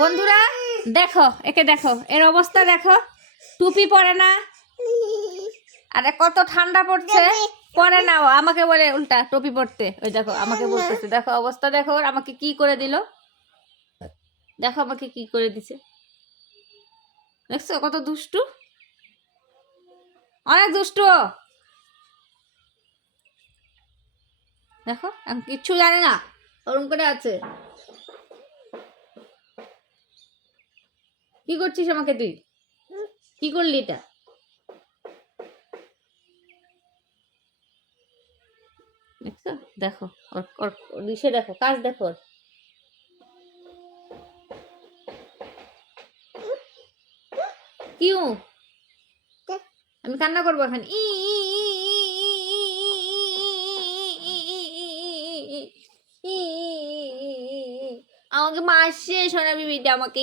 বন্ধুরা দেখো, একে দেখো, এর অবস্থা দেখো, টুপি পরে না। আরে কত ঠান্ডা পড়ছে, পরে না। ও আমাকে বলে উল্টা টুপি পরতে। ওই দেখো আমাকে বলতেছে, দেখো অবস্থা দেখো, ওর আমাকে কি করে দিল, দেখো আমাকে কি করে দিছে, দেখছো কত দুষ্টু, অনেক দুষ্টু। দেখো আমি কিচ্ছু জানি না, ওরম করে আছে। কি করছিস আমাকে তুই, কি করলি এটা? দেখছো, দেখো ওর দিশে দেখো, কাজ দেখো। কিউ আমি কান্না করবো এখন। আমাকে মারছে সোনা বিবিটা আমাকে।